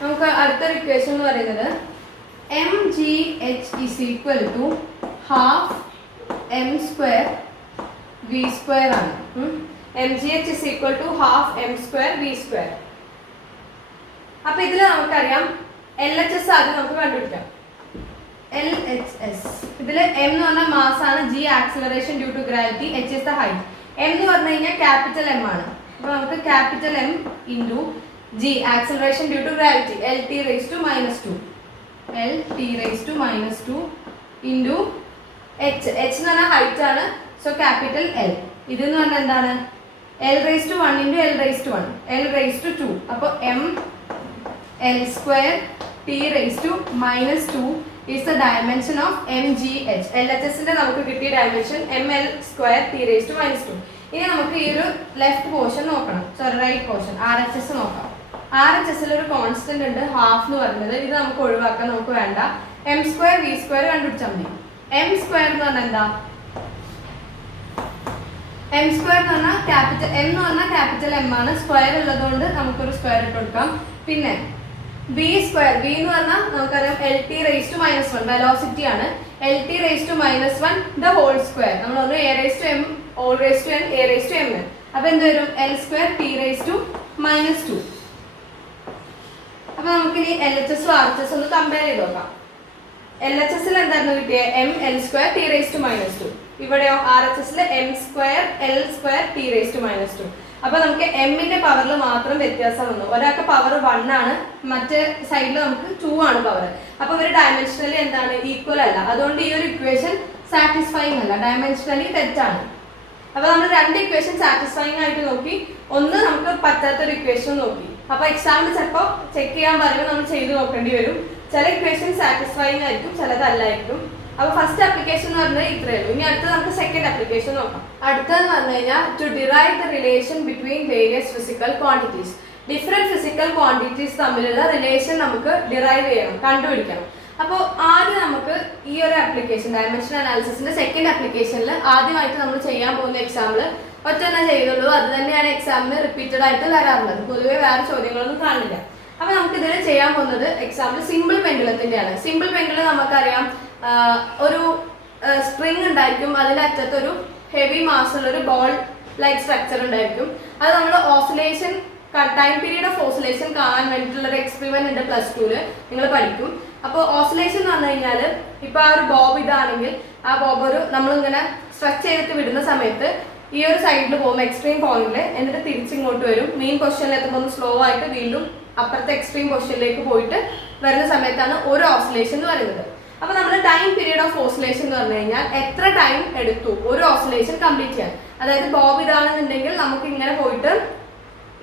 നമുക്ക് അടുത്തൊരു ഇക്വേഷൻ എന്ന് പറയുന്നത് mgh is equal to half m² v² ആണ്. mgh is equal to half m² v². അപ്പൊ ഇതിൽ നമുക്കറിയാം LHS ആദ്യം നമുക്ക് കണ്ടുപിടിക്കാം. LHS ഇതിൽ m എന്ന് പറഞ്ഞാൽ മാസ് ആണ്, g acceleration due to gravity, h is the height. m എന്ന് പറഞ്ഞു കഴിഞ്ഞാൽ ക്യാപിറ്റൽ M ആണ്. അപ്പൊ നമുക്ക് capital M into g acceleration due to gravity LT⁻² into h. h എന്ന് പറഞ്ഞാൽ ഹൈറ്റ് ആണ്, സോ ക്യാപിറ്റൽ L. ഇതെന്ന് പറഞ്ഞാൽ എന്താണ്? L⁻1 into L⁻1 L⁻². അപ്പോൾ L²T⁻² is the dimension of mgh. LHSന്റെ നമുക്ക് കിട്ടിയ ഡയമെൻഷൻ mL²T⁻². ഇനി നമുക്ക് ഈ ഒരു ലെഫ്റ്റ് പോർഷൻ നോക്കണം, സോറി റൈറ്റ് പോർഷൻ RHS നോക്കാം. RHSൽ ഒരു കോൺസ്റ്റന്റ് ഉണ്ട് ഹാഫ് എന്ന് പറയുന്നത്. ഇത് നമുക്ക് ഒഴിവാക്കാൻ നമുക്ക് വേണ്ട. m² v² കണ്ടുപിടിച്ചാൽ മതി. m² എന്ന് പറഞ്ഞാൽ എന്താ? m² എന്ന് പറഞ്ഞാൽ ക്യാപിറ്റൽ M എന്ന് പറഞ്ഞാൽ ക്യാപിറ്റൽ M ആണ്, സ്ക്വയർ ഉള്ളതുകൊണ്ട് നമുക്കൊരു സ്ക്വയർ ഇട്ട് കൊടുക്കാം. പിന്നെ v² v എന്ന് പറഞ്ഞാൽ നമുക്കറിയാം LT⁻1 വെലോസിറ്റി ആണ്, LT⁻1 the whole square. നമ്മൾ ഒന്ന് A⁻m all⁻n A⁻m. അപ്പൊ എന്ത് വരും? L²T⁻². അപ്പൊ നമുക്കിനി LHSും RHS ഒന്ന് കമ്പയർ ചെയ്ത് നോക്കാം. LHSൽ എന്തായിരുന്നു കിട്ടിയത്? mL²T⁻². ഇവിടെയോ RHSൽ m²L²T⁻². അപ്പൊ നമുക്ക് എമ്മിന്റെ പവറിൽ മാത്രം വ്യത്യാസം വന്നു. ഒരാൾക്ക് പവർ 1 ആണ്, മറ്റേ സൈഡിൽ നമുക്ക് 2 ആണ് പവർ. അപ്പൊ ഇവര് ഡയമെൻഷനലി എന്താണ്? ഈക്വൽ അല്ല. അതുകൊണ്ട് ഈ ഒരു ഇക്വേഷൻ സാറ്റിസ്ഫൈങ് അല്ല, ഡയമെൻഷനലി തെറ്റാണ്. അപ്പൊ നമ്മൾ രണ്ട് ഇക്വേഷൻ സാറ്റിസ്ഫൈങ് ആയിട്ട് നോക്കി, ഒന്ന് നമുക്ക് പറ്റാത്തൊരു ഇക്വേഷൻ നോക്കി. അപ്പൊ എക്സാമിന് ചിലപ്പോൾ ചെക്ക് ചെയ്യാൻ പറയുമ്പോൾ നമ്മൾ ചെയ്ത് നോക്കേണ്ടി വരും. ചില ഇക്വേഷൻ സാറ്റിസ്ഫൈങ് ആയിരിക്കും, ചിലതല്ലായിരിക്കും. അപ്പൊ ഫസ്റ്റ് ആപ്ലിക്കേഷൻ എന്ന് പറഞ്ഞാൽ ഇത്രയേ ഉള്ളൂ. ഇനി അടുത്ത നമുക്ക് സെക്കൻഡ് ആപ്ലിക്കേഷൻ നോക്കാം. അടുത്തതെന്ന് പറഞ്ഞു കഴിഞ്ഞാൽ to derive the relation between various physical quantities. Different physical quantities തമ്മിലുള്ള റിലേഷൻ നമുക്ക് ഡിറൈവ് ചെയ്യണം, കണ്ടുപിടിക്കണം. അപ്പോൾ ആദ്യം നമുക്ക് ഈ ഒരു ആപ്ലിക്കേഷൻ ഡയമെൻഷൻ അനാലിസിസിന്റെ സെക്കൻഡ് ആപ്ലിക്കേഷനിൽ ആദ്യമായിട്ട് നമ്മൾ ചെയ്യാൻ പോകുന്ന എക്സാമ്പിൾ ഒറ്റ തന്നെ ചെയ്തുള്ളൂ. അത് തന്നെയാണ് എക്സാമിന് റിപ്പീറ്റഡ് ആയിട്ട് വരാറുള്ളത്. പൊതുവെ വേറെ ചോദ്യങ്ങളൊന്നും കാണില്ല. അപ്പൊ നമുക്ക് ഇതിൽ ചെയ്യാൻ പോകുന്നത് എക്സാമ്പിൾ സിമ്പിൾ പെൻഡുലത്തിന്റെയാണ്. സിമ്പിൾ പെൻഡുലം നമുക്കറിയാം, ഒരു സ്പ്രിങ് ഉണ്ടായിരിക്കും, അതിന്റെ അറ്റത്തൊരു ഹെവി മാസ് ഉള്ള ഒരു ബോൾ ലൈക്ക് സ്ട്രക്ചർ ഉണ്ടായിരിക്കും. അത് നമ്മൾ oscillation time period of oscillation കാണാൻ വേണ്ടിയിട്ടുള്ള ഒരു എക്സ്പെരിമെന്റ് ഉണ്ട് +2 നിങ്ങൾ പഠിക്കും. അപ്പോൾ ഓസിലേഷൻ എന്ന് പറഞ്ഞു കഴിഞ്ഞാൽ ഇപ്പൊ ആ ഒരു ബോബ് ഇതാണെങ്കിൽ ആ ബോബ് ഒരു നമ്മളിങ്ങനെ സ്ട്രെച്ച് ചെയ്തിട്ട് വിടുന്ന സമയത്ത് ഈ ഒരു സൈഡിൽ പോകും എക്സ്ട്രീം പോയിന്റിൽ, എന്നിട്ട് തിരിച്ചിങ്ങോട്ട് വരും. മെയിൻ പൊസിഷനിൽ എത്തുമ്പോൾ ഒന്ന് സ്ലോ ആയിട്ട് വീണ്ടും അപ്പുറത്തെ എക്സ്ട്രീം പൊസിഷനിലേക്ക് പോയിട്ട് വരുന്ന സമയത്താണ് ഒരു ഓസിലേഷൻ എന്ന് പറയുന്നത്. അപ്പൊ നമ്മൾ ടൈം പീരീഡ് ഓഫ് ഓസിലേഷൻ എന്ന് പറഞ്ഞു കഴിഞ്ഞാൽ എത്ര ടൈം എടുത്തു ഒരു ഓസിലേഷൻ കംപ്ലീറ്റ് ചെയ്യാൻ. അതായത് ബോബ് ഇതാണെന്നുണ്ടെങ്കിൽ നമുക്ക് ഇങ്ങനെ പോയിട്ട്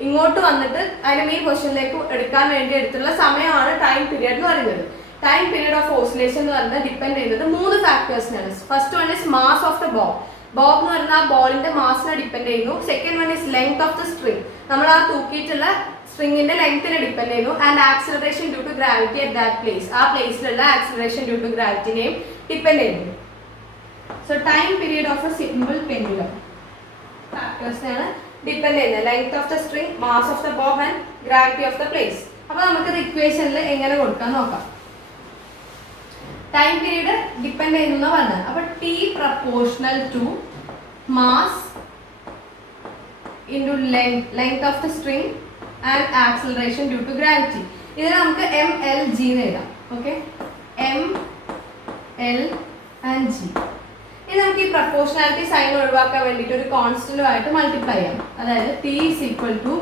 ഇങ്ങോട്ട് വന്നിട്ട് അതിനെ മെയിൻ പൊസിഷനിലേക്ക് എടുക്കാൻ വേണ്ടി എടുത്തുള്ള സമയമാണ് ടൈം പീരിയഡ് എന്ന് പറയുന്നത്. ടൈം പീരിയഡ് ഓഫ് ഓസിലേഷൻ എന്ന് പറഞ്ഞാൽ ഡിപ്പെൻഡ് ചെയ്യുന്നത് 3 ഫാക്ടേഴ്സിനാണ്. First one is mass of the bob. Bob എന്ന് പറഞ്ഞാൽ ആ ബോളിന്റെ മാസിനെ ഡിപ്പെൻഡ് ചെയ്യുന്നു. Second one is length of the string, നമ്മൾ ആ തൂക്കിയിട്ടുള്ള സ്ട്രിങ്ങിന്റെ ലെങ്ത്തിനെ ഡിപ്പെൻഡ് ചെയ്യുന്നു. And acceleration due to gravity at that place, ആ പ്ലേസിലുള്ള ആക്സിലറേഷൻ ഡ്യൂ ടു ഗ്രാവിറ്റിനെയും ഡിപ്പെൻഡ് ചെയ്യുന്നു. So time period of a simple pendulum ഫാക്ടേഴ്സിനാണ് ഡിപ്പെൻഡ് ചെയ്യുന്നത്. Length of the string, mass of the bob and gravity of the place. അപ്പൊ നമുക്കത് ഇക്വേഷനിൽ എങ്ങനെ കൊടുക്കാൻ നോക്കാം. ടൈം പീരീഡ് ഡിപ്പെൻഡ് ചെയ്യുന്ന പറഞ്ഞത്. അപ്പൊ T proportional to mass into length of the string and acceleration due to gravity. ഇതിനെ നമുക്ക് എം എൽ ജി എന്ന് എഴുതാം. Okay, M L and G. ഇനി നമുക്ക് ഈ പ്രപ്പോർഷണാലിറ്റി സൈൻ ഒഴിവാക്കാൻ വേണ്ടിയിട്ട് ഒരു കോൺസ്റ്റന്റുമായിട്ട് മൾട്ടിപ്ലൈ ചെയ്യാം. അതായത് T is equal to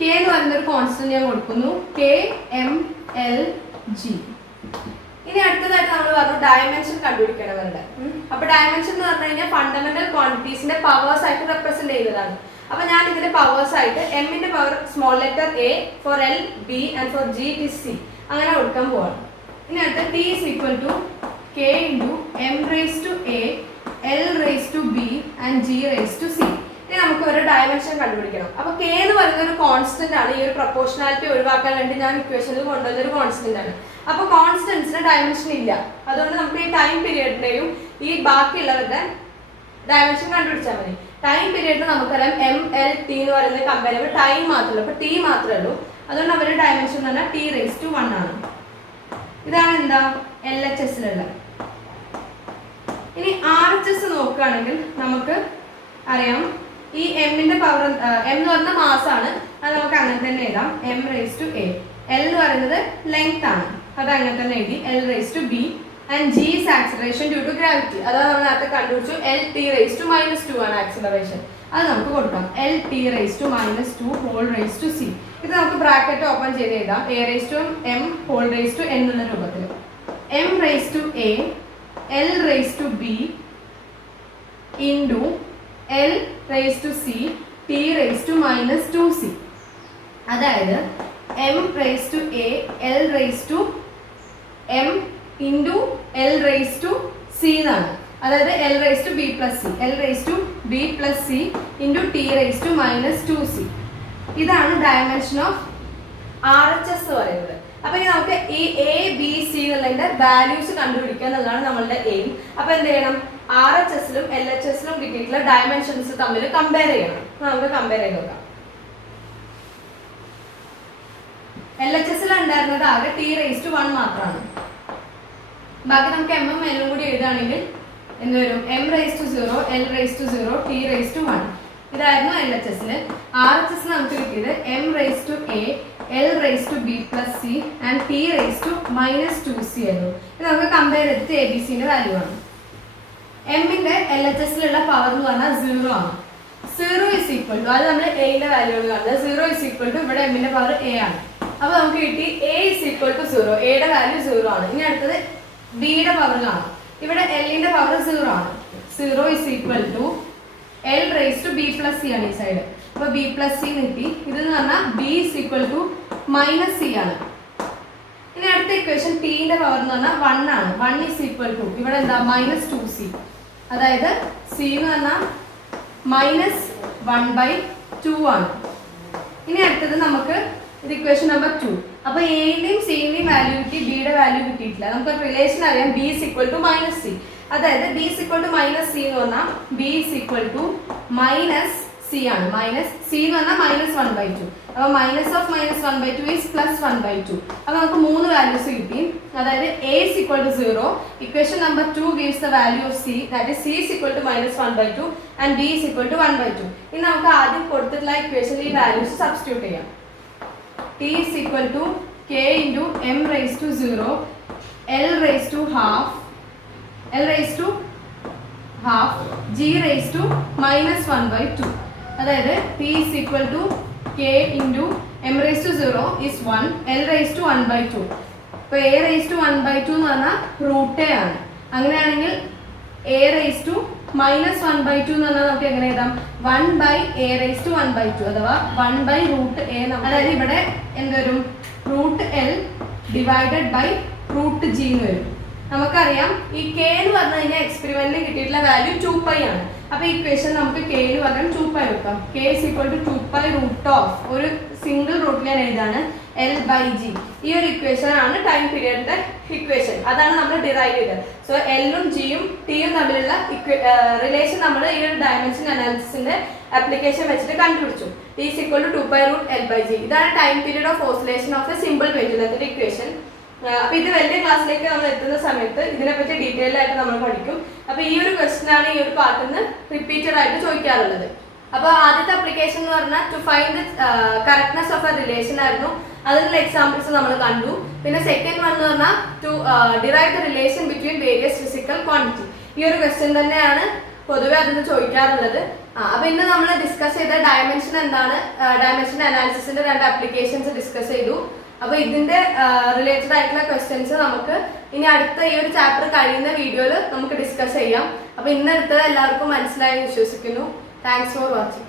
K എന്ന് പറയുന്ന ഒരു കോൺസ്റ്റന്റ് ഞാൻ കൊടുക്കുന്നു, കെ എം എൽ ജി. ഇനി അടുത്തതായിട്ട് നമ്മൾ പറഞ്ഞു ഡയമെൻഷൻ കണ്ടുപിടിക്കണം അവരുടെ. അപ്പൊ ഡയമെൻഷൻ എന്ന് പറഞ്ഞു കഴിഞ്ഞാൽ ഫണ്ടമെന്റൽ ക്വാണ്ടിറ്റീസിന്റെ പവേഴ്സ് ആയിട്ട് റെപ്രസെന്റ് ചെയ്യുന്നതാണ്. അപ്പൊ ഞാൻ ഇതിന്റെ പവേഴ്സ് ആയിട്ട് എമ്മിന്റെ power small letter A, for L B and for G it is C, അങ്ങനെ കൊടുക്കാൻ പോവാണ്. ഇനി അടുത്ത T is equal to K into M raise to A, L raise to B and G raise to C. ഇനി നമുക്ക് ഒരു ഡയമെൻഷൻ കണ്ടുപിടിക്കണം. അപ്പൊ കെ എന്ന് പറയുന്ന ഒരു കോൺസ്റ്റന്റ് ആണ്. ഈ ഒരു പ്രപ്പോർഷണാലിറ്റി ഒഴിവാക്കാൻ വേണ്ടി ഞാൻ ഇക്വേഷനിൽ കൊണ്ടുവന്ന ഒരു കോൺസ്റ്റന്റ് ആണ്. അപ്പൊ കോൺസ്റ്റന്റ്സിന് ഡയമെൻഷൻ ഇല്ല. അതുകൊണ്ട് നമുക്ക് ഈ ടൈം പീരിയഡിന്റെയും ഈ ബാക്കിയുള്ളവരുടെ ഡയമെൻഷൻ കണ്ടുപിടിച്ചാൽ മതി. ടൈം പീരിയഡിന് നമുക്കറിയാം എം എൽ ടി എന്ന് പറയുന്നത് കമ്പയർ ചെയ്യുമ്പോൾ ടൈം മാത്രമല്ല, അപ്പൊ ടി മാത്രമേ ഉള്ളൂ. അതുകൊണ്ട് അവരുടെ ഡയമെൻഷൻ എന്ന് പറഞ്ഞാൽ ടി റേസ് ടു 1 ആണ്. ഇതാണ് എന്താ എൽ എച്ച് എസിലുള്ള. ഇനി ആർ എച്ച് എസ് നോക്കുകയാണെങ്കിൽ നമുക്ക് അറിയാം ഈ എമ്മിന്റെ പവർ, എം എന്ന് പറഞ്ഞ മാസാണ്, അത് നമുക്ക് അങ്ങനെ തന്നെ എഴുതാം, M raise to A. L എന്ന് പറയുന്നത് ലെങ്ത് ആണ്, അത് അങ്ങനെ തന്നെ എഴുതി, L raise to B and G is acceleration due to gravity. അതാണ് നമ്മൾ നേരത്തെ കണ്ടുപിടിച്ചു, എൽ ടി റേസ് ടു -2 ആണ് ആക്സിലറേഷൻ. അത് നമുക്ക് കൊടുക്കാം, L T raise to -2 whole raise to C. ഇത് നമുക്ക് ബ്രാക്കറ്റ് ഓപ്പൺ ചെയ്ത് എഴുതാം, A raise to M whole raise to N എന്നുള്ള രൂപത്തിൽ. M raise to A, L raise to B into L raise to C, T raise to -2c. അതായത് M raise to A, L raise to M into L raise to C എന്നാണ്. അതായത് L raise to B plus C, L raise to B plus C into T raise to -2c. ഇതാണ് dimension of R H S പറയുന്നത്. അപ്പൊ ഇനി നമുക്ക് ഈ എ ബി സി എന്നുള്ളതിന്റെ വാല്യൂസ് കണ്ടുപിടിക്കുക എന്നുള്ളതാണ് നമ്മളുടെ എയിം. അപ്പൊ എന്ത് ചെയ്യണം, ആർ എച്ച് എസിലും എൽ എച്ച് എസിലും കിട്ടിയിട്ടുള്ള ഡയമെൻഷൻസ് തമ്മിൽ കമ്പയർ ചെയ്യണം. നമുക്ക് കമ്പയർ ചെയ്ത് നോക്കാം. എൽ എച്ച് എസിൽ ഉണ്ടായിരുന്നത് ആകെ ടി റേസ് ടു 1 മാത്രമാണ്. ബാക്കി നമുക്ക് എം എം എല്ലും കൂടി എഴുതുകയാണെങ്കിൽ എന്ത് വരും, M raise to 0, L raise to 0, T raise to 1. ഇതായിരുന്നു എൽ എച്ച് എസിൽ. ആർ എച്ച് എസിൽ നമുക്ക് കിട്ടിയത് M raise to A, L raise to B plus C and T raise to -2c ആയിരുന്നു. ഇത് നമുക്ക് കമ്പയർ ചെയ്തിട്ട് എ ബി സിന്റെ വാല്യൂ ആണ്. എമ്മിന്റെ എൽ എച്ച് എസിലുള്ള പവർ എന്ന് പറഞ്ഞാൽ 0 ആണ്. 0 ഇസ് ഈക്വൽ ടു, അത് നമ്മൾ എയുടെ വാല്യൂ ആണ് കാണുന്നത്, 0 ഇസ് ഈക്വൽ ടു ഇവിടെ എമ്മിന്റെ പവർ എ ആണ്. അപ്പൊ നമുക്ക് കിട്ടി എ ഇസ് ഈക്വൽ ടു 0, എയുടെ വാല്യൂ 0 ആണ്. ഇനി അടുത്തത് ബിയുടെ പവർ കാണാം. ഇവിടെ എല്ലിന്റെ പവർ 0 ആണ്. 0 is equal to L raise to B plus C ആണ് ഈ സൈഡ്. അപ്പൊ ബി പ്ലസ് സി കിട്ടി. ഇതെന്ന് പറഞ്ഞാൽ B is equal to -c ആണ്. ഇനി അടുത്ത ഇക്വേഷൻ ടിന്റെ പവർ എന്ന് പറഞ്ഞാൽ 1 ആണ്. 1 ഇസ് ഈക്വൽ ടു ഇവിടെ എന്താ -2c. അതായത് സി എന്ന് പറഞ്ഞാൽ -1/2 ആണ്. ഇനി അടുത്തത് നമുക്ക് ഇത് ഇക്വേഷൻ നമ്പർ 2. അപ്പൊ എയുടെയും സിയുടെയും വാല്യൂ കിട്ടി, ബിയുടെ വാല്യൂ കിട്ടിയിട്ടില്ല. നമുക്ക് റിലേഷൻ അറിയാം, B is equal to -c. അതായത് B is equal to -c എന്ന് പറഞ്ഞാൽ B is equal to -c ആണ്. -c എന്ന് പറഞ്ഞാൽ -1/2. അപ്പൊ -1/2 ഈസ് +1/2. അപ്പൊ നമുക്ക് 3 വാല്യൂസ് കിട്ടി. അതായത് a is equal to 0. Equation number 2 gives the value of c, that is c is equal to -1/2 and b is equal to 1/2. ഇനി നമുക്ക് ആദ്യം കൊടുത്തിട്ടുള്ള ഇക്വേഷനിൽ ഈ വാല്യൂസ് സബ്സ്റ്റിറ്റ്യൂട്ട് ചെയ്യാം. t is equal to k into m raised to 0, l raised to half, g raised to -1/2. അതായത് t is equal to k into m raised to 0 is 1, l raised to 1/2. അപ്പോൾ a raised to 1/2 എന്ന് പറഞ്ഞാൽ √a ആണ്. അങ്ങനെയാണെങ്കിൽ a raised to -1/2 എന്ന് പറഞ്ഞാൽ നമുക്ക് എങ്ങനെ എഴുതാം? 1/a⁻1/2 അഥവാ 1/√a. അതായത് ഇവിടെ എന്ത് വരും? √L ഡിവൈഡഡ് ബൈ √G എന്ന് വരും. നമുക്കറിയാം ഈ k എന്ന് പറഞ്ഞു കഴിഞ്ഞാൽ എക്സ്പെരിമെന്റിൽ കിട്ടിയിട്ടുള്ള വാല്യൂ 2π ആണ്. അപ്പൊ ഇക്വേഷൻ നമുക്ക് k എന്ന് പറഞ്ഞാൽ 2π വെക്കാം. k = 2π√, ഒരു സിംഗിൾ റൂട്ട് ഞാൻ എഴുതാണ്, L/G. ഈ ഒരു ഇക്വേഷൻ ആണ് ടൈം പീരിയഡിന്റെ ഇക്വേഷൻ. അതാണ് നമ്മൾ ഡിറൈവ് ചെയ്തത്. സോ എല്ലും ജിയും ടിയും തമ്മിലുള്ള റിലേഷൻ നമ്മൾ ഈ ഒരു ഡയമെൻഷൻ അനാലിസിന്റെ ആപ്ലിക്കേഷൻ വെച്ചിട്ട് കണ്ടുപിടിച്ചു. T = 2π√L/G. ഇതാണ് time period of oscillation of a simple പെൻഡുലത്തിന്റെ ഇക്വേഷൻ. അപ്പൊ ഇത് വലിയ ക്ലാസ്സിലേക്ക് നമ്മൾ എത്തുന്ന സമയത്ത് ഇതിനെപ്പറ്റി ഡീറ്റെയിൽ ആയിട്ട് നമ്മൾ പഠിക്കും. അപ്പൊ ഈ ഒരു ക്വസ്റ്റൻ ആണ് ഈ ഒരു പാർട്ടിൽ നിന്ന് റിപ്പീറ്റഡ് ആയിട്ട് ചോദിക്കാറുള്ളത്. അപ്പൊ ആദ്യത്തെ അപ്ലിക്കേഷൻ എന്ന് പറഞ്ഞാൽ to find the correctness of a relation ആയിരുന്നു. അതിനുള്ള എക്സാമ്പിൾസ് നമ്മൾ കണ്ടു. പിന്നെ സെക്കൻഡ് വൺ എന്ന് പറഞ്ഞാൽ to derive the relation between various physical quantity. ഈ ഒരു ക്വസ്റ്റ്യൻ തന്നെയാണ് പൊതുവെ അതിന് ചോദിക്കാറുള്ളത്. അപ്പൊ ഇന്ന് നമ്മൾ ഡിസ്കസ് ചെയ്ത ഡയമെൻഷൻ എന്താണ്, ഡയമെൻഷൻ അനാലിസിസിന്റെ 2 ആപ്ലിക്കേഷൻസ് ഡിസ്കസ് ചെയ്തു. അപ്പൊ ഇതിന്റെ റിലേറ്റഡ് ആയിട്ടുള്ള ക്വസ്റ്റ്യൻസ് നമുക്ക് ഇനി അടുത്ത ഈ ഒരു ചാപ്റ്റർ കഴിയുന്ന വീഡിയോയിൽ നമുക്ക് ഡിസ്കസ് ചെയ്യാം. അപ്പൊ ഇന്നെടുത്തത് എല്ലാവർക്കും മനസ്സിലായി വിശ്വസിക്കുന്നു. Thanks for watching.